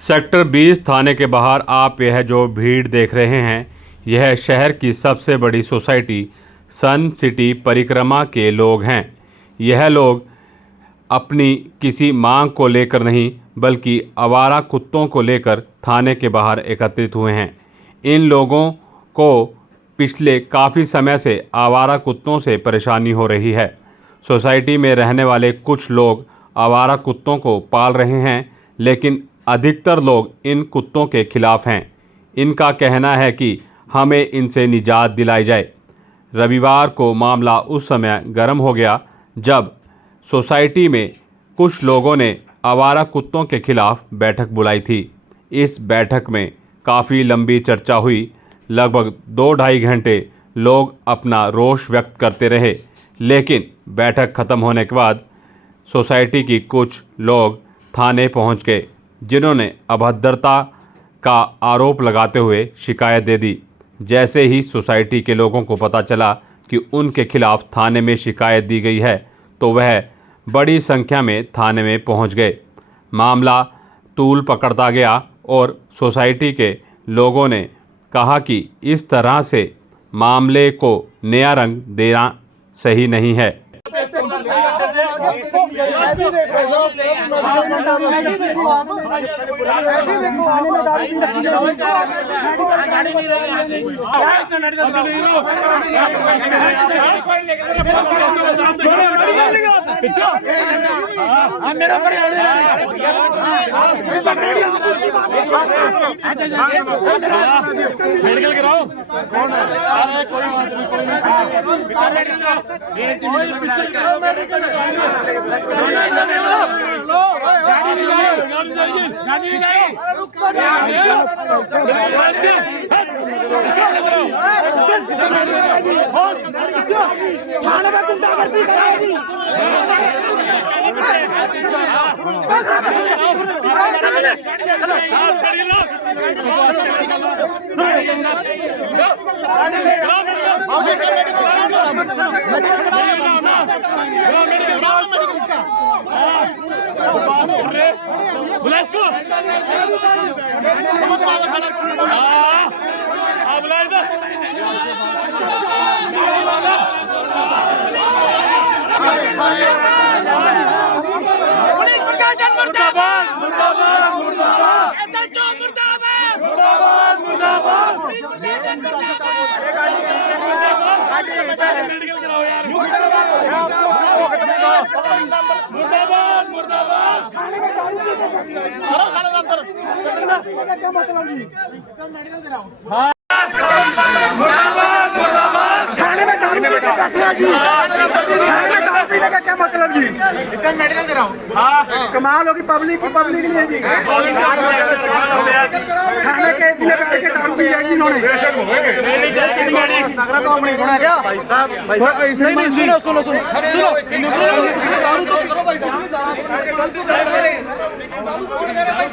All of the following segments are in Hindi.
सेक्टर 20 थाने के बाहर आप यह जो भीड़ देख रहे हैं, यह शहर की सबसे बड़ी सोसाइटी सन सिटी परिक्रमा के लोग हैं। यह लोग अपनी किसी मांग को लेकर नहीं बल्कि आवारा कुत्तों को लेकर थाने के बाहर एकत्रित हुए हैं। इन लोगों को पिछले काफ़ी समय से आवारा कुत्तों से परेशानी हो रही है। सोसाइटी में रहने वाले कुछ लोग आवारा कुत्तों को पाल रहे हैं, लेकिन अधिकतर लोग इन कुत्तों के खिलाफ हैं। इनका कहना है कि हमें इनसे निजात दिलाई जाए। रविवार को मामला उस समय गर्म हो गया जब सोसाइटी में कुछ लोगों ने आवारा कुत्तों के खिलाफ बैठक बुलाई थी। इस बैठक में काफ़ी लंबी चर्चा हुई। लगभग 2-2.5 घंटे लोग अपना रोष व्यक्त करते रहे, लेकिन बैठक ख़त्म होने के बाद सोसाइटी की कुछ लोग थाने पहुंच गए, जिन्होंने अभद्रता का आरोप लगाते हुए शिकायत दे दी। जैसे ही सोसाइटी के लोगों को पता चला कि उनके खिलाफ थाने में शिकायत दी गई है, तो वह बड़ी संख्या में थाने में पहुंच गए। मामला तूल पकड़ता गया और सोसाइटी के लोगों ने कहा कि इस तरह से मामले को नया रंग देना सही नहीं है। मेडिकल कराओ। थाने में गुंडागर्दी कराएगी। बुला इसको। पुलिस प्रशासन मुर्दाबाद, मुर्दाबाद, मुर्दाबाद। SHO मुर्दाबाद, मुर्दाबाद, मुर्दाबाद। पुलिस प्रशासन मुर्दाबाद। मेडिकल कराओ यार। मुर्दाबाद, मुर्दाबाद, मुर्दाबाद। खाने में दारू पी के करो, खाने के अंदर क्या मतलब जी? मेडिकल कराओ। हाँ, मुर्दाबाद, मुर्दाबाद। खाने में दारू पी के बैठे हैं जी। पीने का क्या मतलब जी? इतना मेडिकल कराओ। हाँ, कमाल होगी। पब्लिक की पब्लिक नहीं है जी। खाने के इसलिए बैठ के दारू पी है जी इन्होंने। नगरा तो अपनी सुना क्या भाई साहब? नहीं, सुनो सुनो सुनो सुनो, दारू तो करो भाई साहब। गलती कर रहे हैं, दारू तो कर रहे भाई।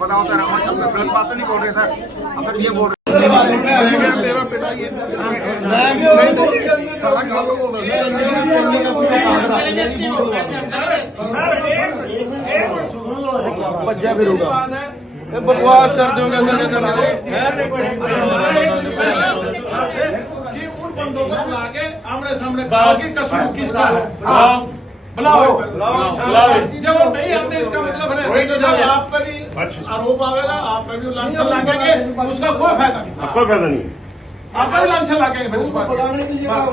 बताओ सर, हम गलत बात तो नहीं बोल रहे सर, हम तो ये बोल रहे बकवास कर दोगे कि उन बंदों को बुला के आमने सामने कहा कि कसूर किसका है। बुलाओ। जब वो नहीं आते इसका मतलब है ऐसे जब आप पे भी आरोप आवेगा, आप पे भी लांछन लगेंगे, उसका कोई फायदा नहीं। कोई फायदा नहीं। आप ही लाइन से लाके फिर उस पर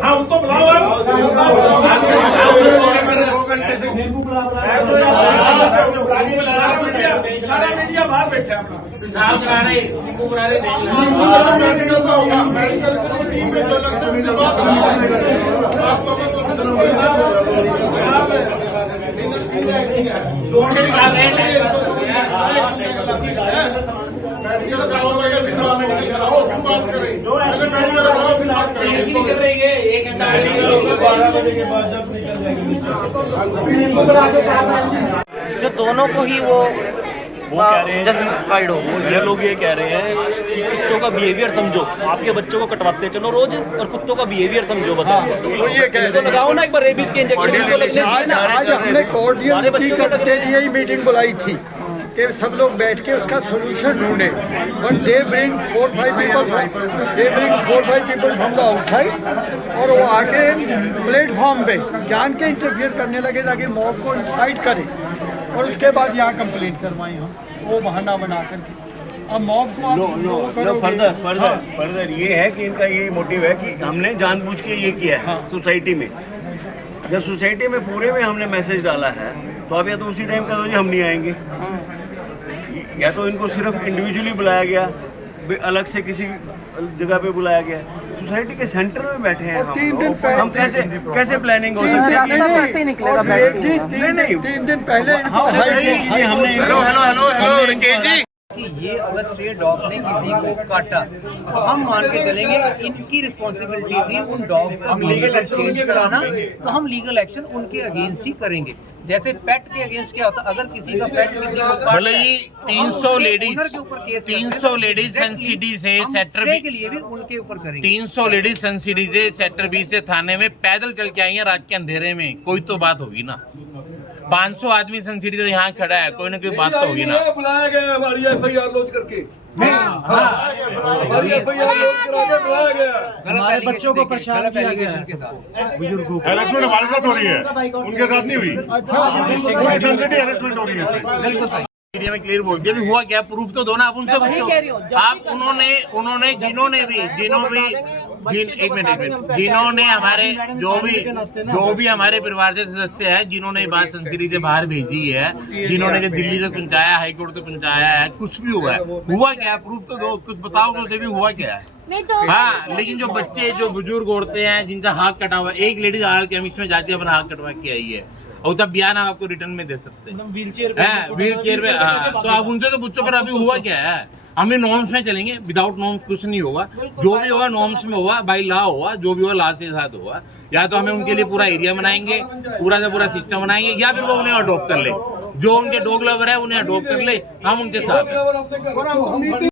हाँ उनको बुलाओ सारा मीडिया बाहर बैठा है अपना पेशाब करा रहे नींबू करा रहे निकल रही है 1 घंटा 12 बजे के बाद जब निकल जाएगी जो दोनों को ही वो कह रहे हैं जस्टिफाइड हो। ये लोग ये कह रहे हैं कि कुत्तों का बिहेवियर समझो, आपके बच्चों को कटवाते चलो रोज और कुत्तों का बिहेवियर समझो। बताओ तो ये कह रहे लगाओ ना एक बार रेबीज के इंजेक्शन इनको लगने चाहिए ना। आज हमने कोर्डियल के लिए ही मीटिंग बुलाई थी कि सब लोग बैठ के उसका सोल्यूशन ढूंढे, but they bring 4-5 people from the outside और वो आके प्लेटफॉर्म पे जान के इंटरफियर करने लगे ताकि मॉब को इंसाइट करे और उसके बाद यहाँ कंप्लेंट करवाएं हम वो बहाना बना करके। अब मॉब को आप फर्दर ये है कि इनका ये मोटिव है कि हमने जानबूझ के ये किया है। सोसाइटी में जब सोसाइटी में पूरे में हमने मैसेज डाला है तो अब या तो उसी टाइम कह दो जी हम नहीं आएंगे, या तो इनको सिर्फ इंडिविजुअली बुलाया गया, अलग से किसी जगह पे बुलाया गया। सोसाइटी के सेंटर में बैठे हैं हम कैसे प्लानिंग हो सकती है? कैसे निकलेगा? नहीं 3 दिन पहले हमने कि ये अगर स्ट्रे डॉग ने किसी को काटा तो हम मान के चलेंगे इनकी रिस्पॉन्सिबिलिटी थी उन डॉग्स का लीगल एक्सचेंज कराना, तो हम लीगल एक्शन उनके अगेंस्ट ही करेंगे। जैसे पेट के अगेंस्ट क्या होता है, अगर किसी का पेट किसी को भले ही 300 लेडीज के ऊपर केस 300 लेडीज एनसीडी से सेक्टर स्टे के लिए भी उनके ऊपर करेंगे। 300 लेडीज एनसीडी से सेक्टर 20 से थाने में पैदल चल के आई है रात के अंधेरे में, कोई तो बात होगी ना। 500 आदमी एनसीडी से यहाँ खड़ा है, कोई ना कोई बात तो होगी ना। बुलाया गया हमारी FIR लॉन्च करके हमारी FIR लॉन्च करा के बुलाया गया। हमारे बच्चों को परेशान किया गया है, बुजुर्गों को हैरेसमेंट हमारे साथ हो रही है, उनके साथ नहीं हुई। सेंसिटिव हैरेसमेंट हो रही है। बिल्कुल सही। मीडिया में क्लियर बोल दिया भी हुआ क्या, प्रूफ तो दो ना। आप उनसे पूछो। आप उन्होंने जिन्होंने हमारे जो भी हमारे परिवार के सदस्य हैं, जिन्होंने ये बात संसदी से बाहर भेजी है, जिन्होंने दिल्ली से पहुंचाया, हाई कोर्ट से पहुंचाया है, कुछ भी हुआ है, हुआ क्या प्रूफ तो दो, कुछ बताओ तो भी हुआ क्या है। हाँ, लेकिन जो बच्चे जो बुजुर्ग औरतें हैं जिनका हाथ कटा हुआ है, एक लेडीज आर केमिस्ट में जाती है अपना हाथ कटवा के आई है और तब बयान आप आपको रिटर्न में दे सकते हैं व्हील चेयर पे। तो आप उनसे तो पूछो, पर अभी हुआ क्या है। हमें नॉर्म्स में चलेंगे, विदाउट नॉर्म्स कुछ नहीं होगा। जो भी होगा नॉर्म्स में होगा, बाई लॉ होगा, जो भी होगा लॉ के साथ होगा। या तो हमें उनके लिए पूरा एरिया बनाएंगे, पूरा से पूरा सिस्टम बनाएंगे, या फिर वो उन्हें अडॉप्ट कर ले। जो उनके डॉग लवर है उन्हें अडॉप्ट कर ले, हम उनके साथ हैं।